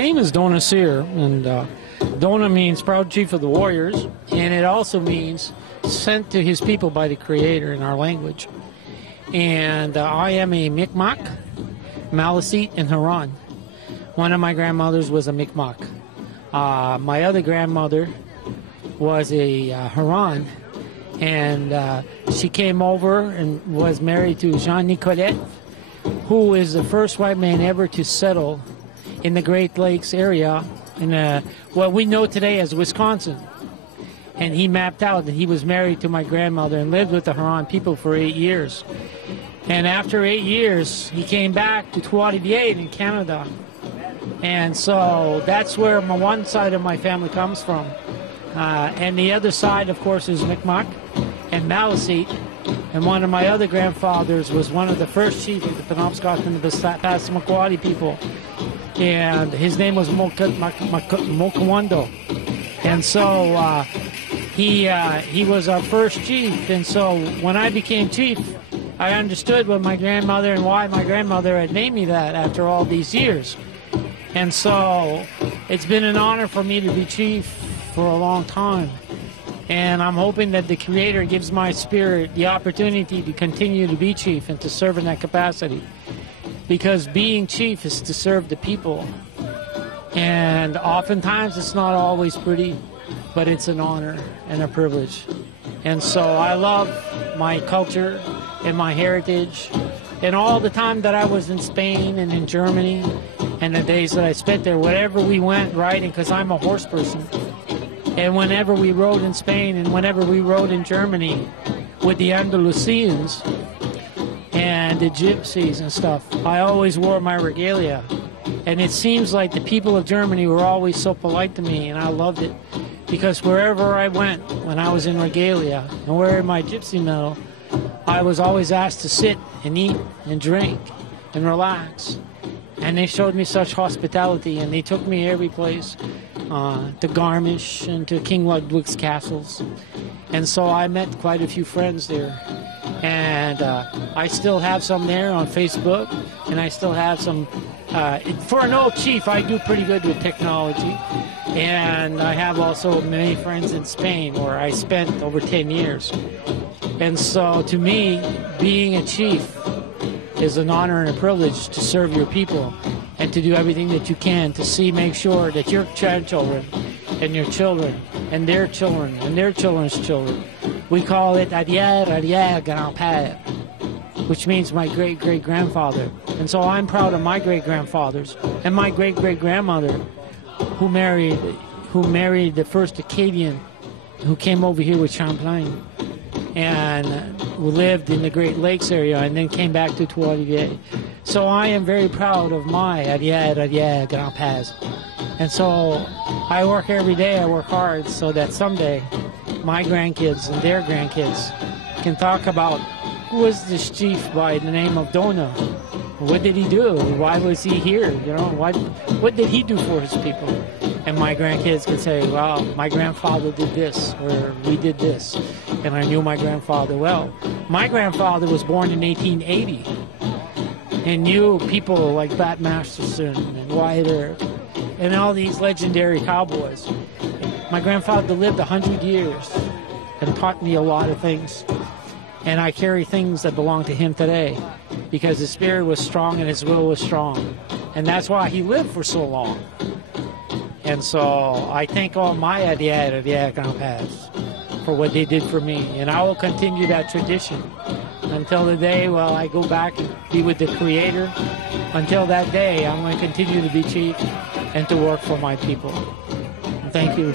name is Dona Seer, and Dona means proud chief of the warriors, and it also means sent to his people by the Creator in our language. And I am a Mi'kmaq, Maliseet, and Huron. One of my grandmothers was a Mi'kmaq. My other grandmother was a Huron, and she came over and was married to Jean Nicolet, who is the first white man ever to settle in the Great Lakes area in what we know today as Wisconsin. And he mapped out that he was married to my grandmother and lived with the Huron people for 8 years. And after 8 years, he came back to Trois-Rivières in Canada. And so that's where one side of my family comes from. And the other side, of course, is Mi'kmaq and Maliseet. And one of my other grandfathers was one of the first chiefs of the Penobscot and the Passamaquoddy people. And his name was Mokawando. And so he was our first chief. And so when I became chief, I understood what my grandmother and why my grandmother had named me that after all these years. And so it's been an honor for me to be chief for a long time. And I'm hoping that the Creator gives my spirit the opportunity to continue to be chief and to serve in that capacity. Because being chief is to serve the people. And oftentimes it's not always pretty, but it's an honor and a privilege. And so I love my culture and my heritage. And all the time that I was in Spain and in Germany and the days that I spent there, wherever we went riding, because I'm a horse person, and whenever we rode in Spain and whenever we rode in Germany with the Andalusians and the gypsies and stuff, I always wore my regalia. And it seems like the people of Germany were always so polite to me, and I loved it. Because wherever I went when I was in regalia and wearing my gypsy medal, I was always asked to sit and eat and drink and relax. And they showed me such hospitality, and they took me every place, to Garmisch and to King Ludwig's castles. And so I met quite a few friends there. And I still have some there on Facebook, and I still have some. For an old chief, I do pretty good with technology. And I have also many friends in Spain, where I spent over 10 years. And so to me, being a chief is an honor and a privilege to serve your people and to do everything that you can to make sure that your grandchildren and your children and their children and their children's children, we call it arrière-arrière-grand-père, which means my great-great-grandfather. And so I'm proud of my great-grandfathers and my great-great-grandmother who married the first Acadian who came over here with Champlain and who lived in the Great Lakes area and then came back to Trois-Rivières. So I am very proud of my arrière-arrière-grand-pères. And so I work every day, I work hard so that someday my grandkids and their grandkids can talk about who was this chief by the name of Dona. What did he do? Why was he here? You know, what did he do for his people? And my grandkids can say, well, my grandfather did this, or we did this, and I knew my grandfather well. My grandfather was born in 1880 and knew people like Bat Masterson and Wyatt Earp and all these legendary cowboys. My grandfather lived 100 years and taught me a lot of things. And I carry things that belong to him today because his spirit was strong and his will was strong. And that's why he lived for so long. And so I thank all my grandpas for what they did for me. And I will continue that tradition until the day, well, I go back and be with the Creator. Until that day, I'm going to continue to be chief and to work for my people. Thank you.